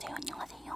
안녕하세요. 안녕하세요